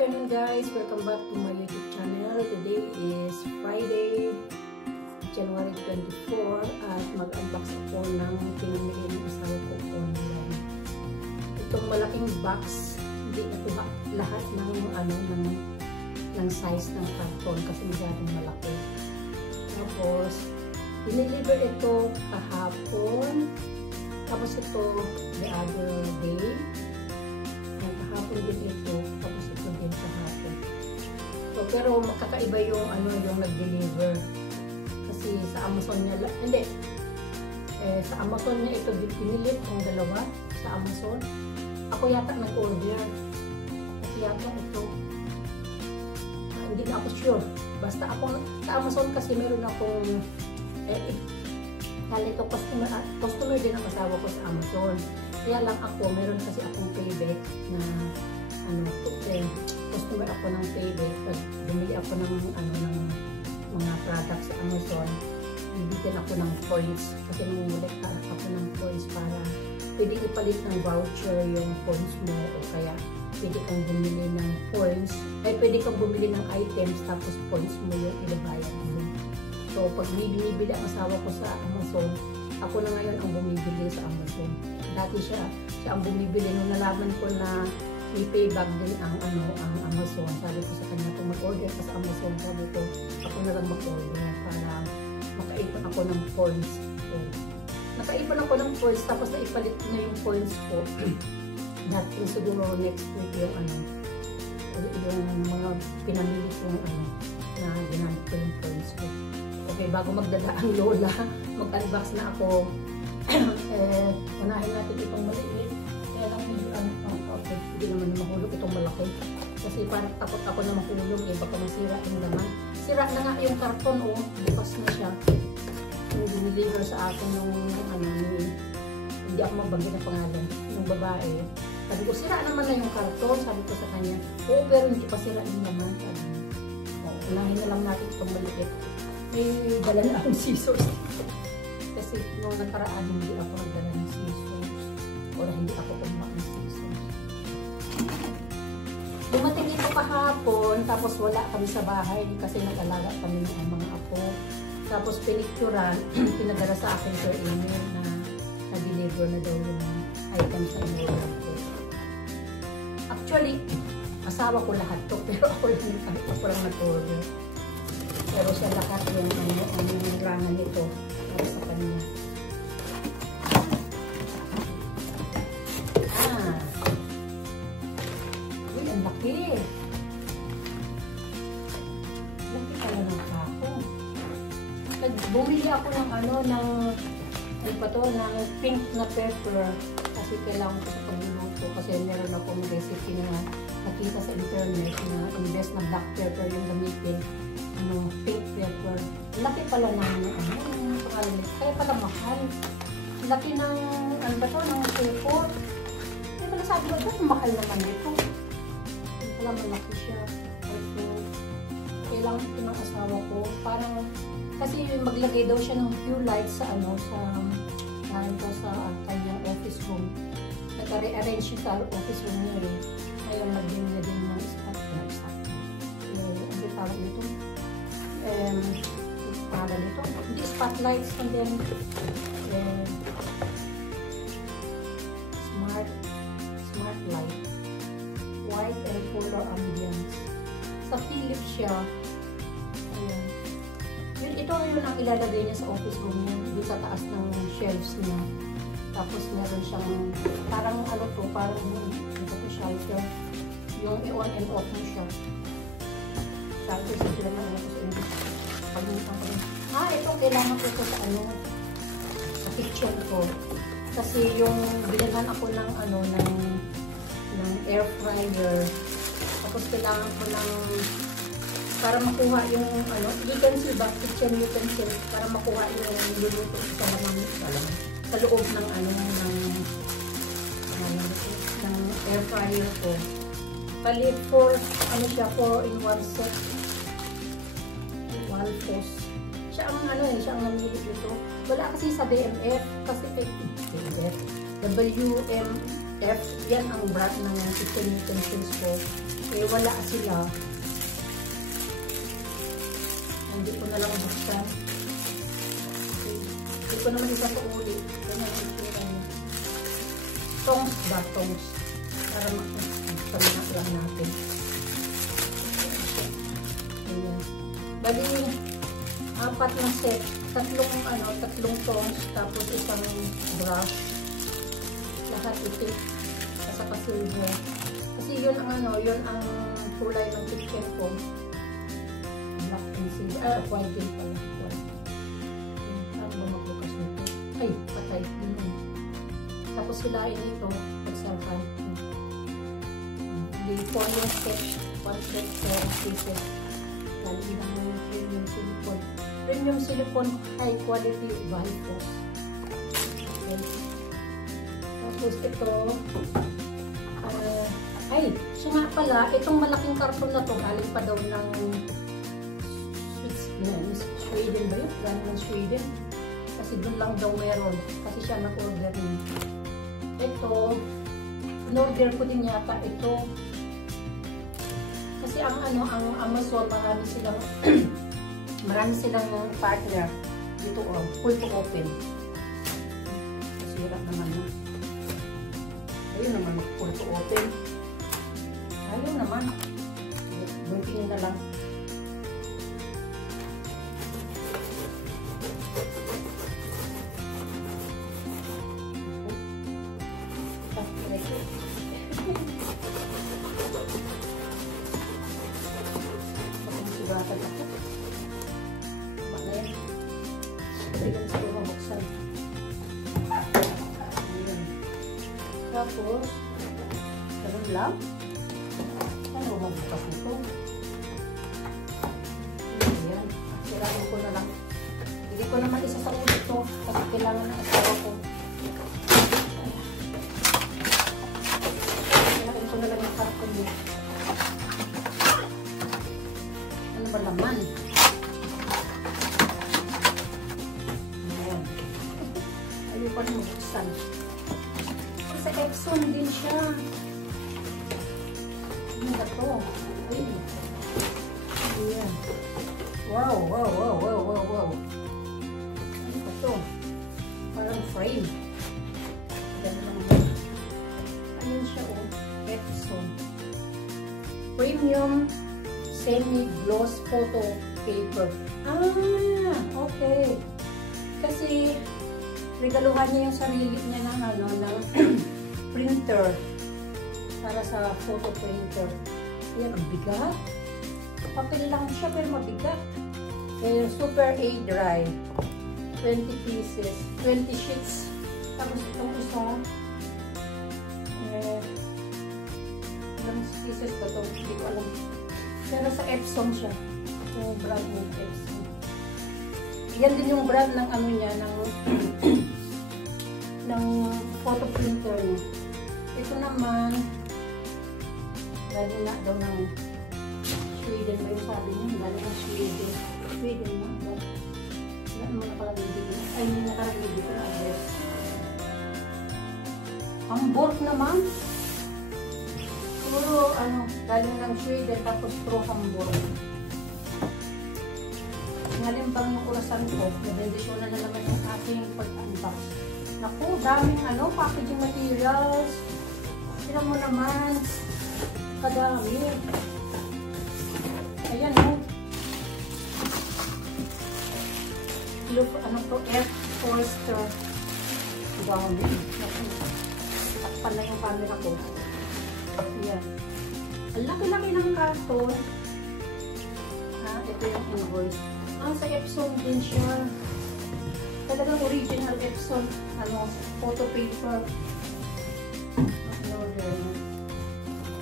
afternoon guys, welcome back to my YouTube channel. Today is Friday, January 24 at mag-unbox ako ng pinamili ng asawa ko online. Itong malaking box, hindi ito lahat ng size ng karton kasi masyadong malaki. Tapos, dineliver ito kahapon. Tapos ito the other day. Kahapon din ito, tapos ito din kahapon. So, pero magkakaiba yung yung nag-deliver. Kasi sa Amazon niya, hindi. Sa Amazon niya ito pinilit ang dalawa sa Amazon. Ako yata nag-order. Kasi yata ito. Hindi na ako sure. Basta ako, sa Amazon kasi meron akong ito customer din ang asawa ko sa Amazon. Kaya lang ako, meron kasi akong payback na customer ako ng payback. Pag bumili ako ng mga products sa Amazon, bibigyan ako ng points kasi nangungulit ako ng points para pwede ipalit ng voucher yung points mo o kaya pwede kang bumili ng points pwede kang bumili ng items tapos points mo yung ilabayan mo. So, pag binibili ang asawa ko sa Amazon, ako na ngayon ang bumibili sa Amazon. Dati siya ang bumibili. Nung nalaman ko na may payback din ang Amazon, sabi ko sa kanya, kung mag-order ka sa Amazon, sabi ko, ako na lang mag-order para makaipon ako ng points. So, nakaipon ako ng points, tapos naipalit ko na yung points ko. Dating siguro next week yung yung mga pinamili ko na ginamit ko yung points ko. Okay, bago magdala ang lola, mag-unbox na ako. Ganahin natin itong maliit. Kaya lang medyo okay, hindi naman mahulog itong malaki. Kasi parang takot ako na mahulog baka masira yung laman. Sira na nga yung karton, bukas na siya. Yung diniliver sa akin nung hindi ako magbanggit ng pangalan, yung babae. Sabi ko, sira naman na yung karton. Sabi ko sa kanya, oo, pero hindi pa sira yung laman. Unahin na lang natin itong maliit. May dala na akong scissors. Kasi nung nakaraan, hindi ako nagdala ng scissors. O hindi ako kumuha ng scissors. Dumating ito kahapon, tapos wala kami sa bahay kasi nag-alaga kami ng mga apo. Tapos pinicturan, pinadala sa akin per email na na-deliver na daw yung items na in-order ko. Actually, asawa ko lahat to, pero ako lang nag-order. Pero siya lahat yung rangan nito para sa kanya. Uy, ang laki. Laki pala ng kako. Bumili ako ng ng pink na pepper kasi kailangan ko sa pagluluto kasi meron akong recipe na nakita sa internet na imbes na black pepper yung gamitin, pink pepper. Laki pala ng pangalan. Kaya pala mahal. Laki ng ng pepper. Kaya pala sabi ko, mahal naman ito. Kaya pala malaki siya. So, kailangan ito ng asawa ko. Parang, kasi maglagay daw siya ng few lights sa sa kanyang office room. Nag-arrange siya sa office room niya rin. Ngayon, naging na din ng spotlight. Ano tawag nito? Para nito. Hindi spotlights and then smart light. White and color ambience. Sa Philips siya. Ayan. Ito yun ang ilalagay niya sa office room niya. Doon sa taas ng shelves niya. Tapos meron siyang parang parang shelter. Yung i-on and off mo siya. Shelter sa sila naman ako sa English. Pagmutan ko rin. Ito kailangan ko ito sa kitchen ko. Kasi yung binilhan ako ng air fryer. Tapos kailangan ko para makuha yung utensil ba? Kitchen utensil. Para makuha yung niluluto sa sa loob ng air fryer ko. Palit for 4-in-1 set. Walpos. Siya ang namili dito. Wala kasi sa DMF kasi WM F. Yan ang brand ng kitchen utensils ko. Eh, wala sila. Hindi ko na lang buksan. Hindi ko naman isa sa uli. Ganyan ang itsura niya. Tongs ba? Tongs. Para makasama lang natin. Ayan. Bali, 4 na set. Tatlong tongs. Tapos isang brush. Lahat itik. Saka silver. Kasi yun ang kulay ng kitchen ko. Black and silver. White din pala. White. Saan ba magbukas nito? Ay, patay. Tapos hilain ito. Pagsalkan. Hindi, 4 yung sketch. 1 set 4 pieces. Lagi lang ng premium silicone. Premium silicone, high quality, Vipos. Okay. Tapos ito, siya nga pala, itong malaking karton na to, galing pa daw ng Sweden ba yun? Galing ng Sweden. Kasi doon lang daw meron. Kasi siya nag-order niya. Ito, in-order ko din yata ito. Kasi ang Amazon, marami silang partner. Dito, full to open. Masira naman na. Ayun naman, mag-full to open. Ayun naman. Buntingin na lang. Tapos, ganun lang. Ano ba bukas nito? Ayan. Kailangan ko na lang. Hindi ko naman isa sa ulit ito. Kasi kailangan ng asawa ko. Kailangan ko na lang yung karton dito. Ano ba laman? Ayan. Ayaw pa rin mabuksan. Sa Epson din siya. Ano ba ito? Ayan. Wow. Ano ba ito? Parang frame. Ayan siya, Epson. Premium semi-gloss photo paper. Okay. Kasi regaluhan niya yung sarili niya ng printer para sa photo printer. Ayan, ang bigat. Papel lang siya pero mabigat. Super A dry. 20 pieces. 20 sheets. Tapos itong isa. Ilang pieces ba ito? Hindi ko alam. Pero sa Epson siya. Yung brand ng Epson. Yan din yung brand ng niya, ng photo printer niya. Ito naman, galing na daw ng Sweden ba yung sabi niya? Galing ng Sweden. Sweden na. Wala naman nakalagay dito. Ay, hindi nakalagay dito na address. Hamburg naman. Puro, galing ng Sweden, tapos pro Hamburg. Ngalimbang ng orasan ko, nabendisyonan na naman yung aking pag-unbox. Naku, daming packaging materials. Sila mo naman. Kadami. Ayan, Look, Air Forester. Dami. Naku, takpan na yung camera ko. Ayan. Ang laki-laki ng karton. Ito yung invoice. Sa Epson din siya. Talagang original Epson, photo paper.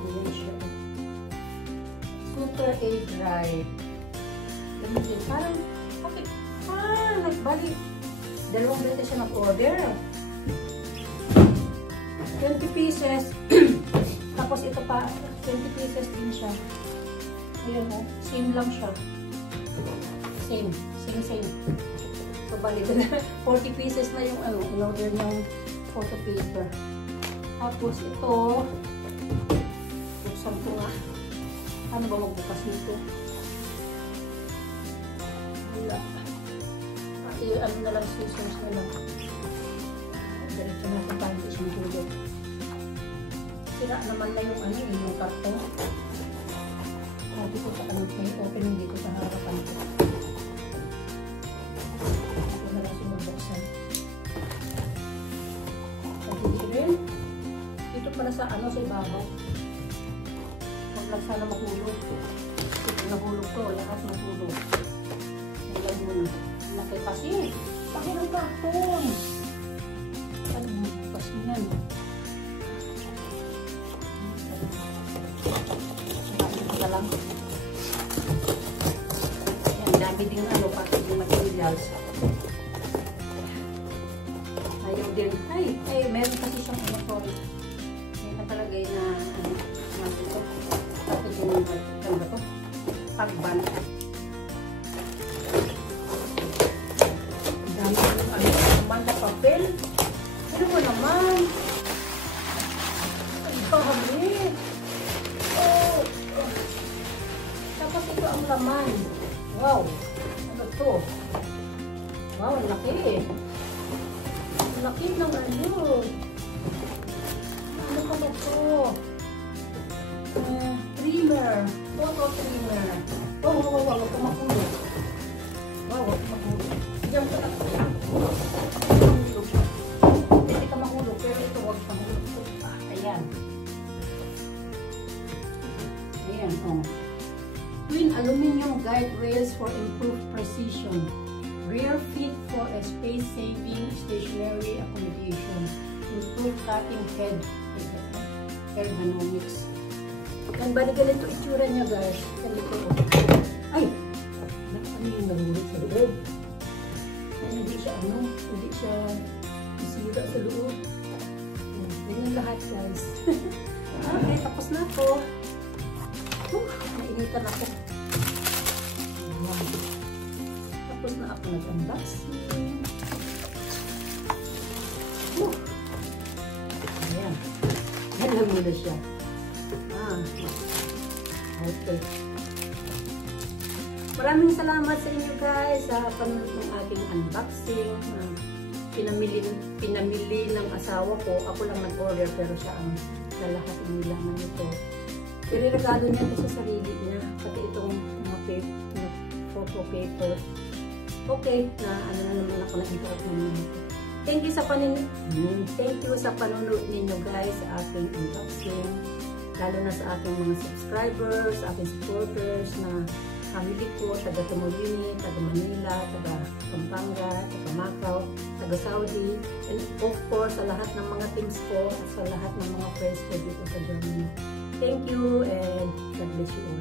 Ayan siya. Super A drive. Parang, bakit? Nagbali. Dalawang beses siya nag-order. 20 pieces. Tapos ito pa, 20 pieces din siya. Ayan same lang siya. Same. So, bali, 40 pieces na yung in-order niyang photo paper. Tapos ito, buksan ko nga. Ano ba magbukas nito? Wala. Ano na lang, scissors na lang. Diretso na ito tayo isang hulog. Sira naman na yung yung karton. Dito sa may opening dito sa harapan ko. Ito na lang sumubuksan. Pagkili rin. Dito pala sa sa ibabaw. Huwag lang sana mahulog. Ito nahulog to. Lahat nahulog. Nilagay muna. Laki kasi. Laki ng karton. Ano mo? Kasi yan. Ito lang. Ayan, dami din pati yung materials. Ayaw din. Ay, meron kasi siyang sorry. May nakalagay na ito. Tapos yung pagban. Dami yung naman na papel. Ano mo naman? Ay, kami. Tapos ito ang laman. Wow! Ano to? Wow, ang laki. Ang laki ng Ano pa ba to? Trimmer. Photo trimmer. Wow, huwag ka makulog. Wow, huwag ka makulog. Diyan ka lang. Hindi ka makulog, pero ito huwag ka makulog. Ayan. Ayan, Twin aluminum guide rails for improved precision. Rear feet for a space-saving stationary accommodation. Improved cutting head ergonomics. Yan, bali ganito itsura niya, guys. Ganito. Ay! Ano yung nahulog sa loob? Hindi siya isira sa loob. Ganyan lahat, guys. Okay, tapos na ako. Nainitan ako. Tapos na ako nag-unboxing. Ayan. Yan lang muna siya. Okay. Maraming salamat sa inyo guys sa panonood ng aking unboxing. Pinamili ng asawa ko. Ako lang nag-order pero siya ang lahat ng nilaman nito. Ireregalo niya ito sa sarili niya. Pati itong mga photo paper. Okay, na naman ako na-interact naman ito. Thank you sa panonood ninyo guys sa aking unboxing. Lalo na sa aking mga subscribers, sa aking supporters na family ko, taga Tumulini, taga Manila, taga Pampanga, taga Macau, taga Saudi, and of course sa lahat ng mga teams ko at sa lahat ng mga friends ko dito sa Germany. Thank you and God bless you all.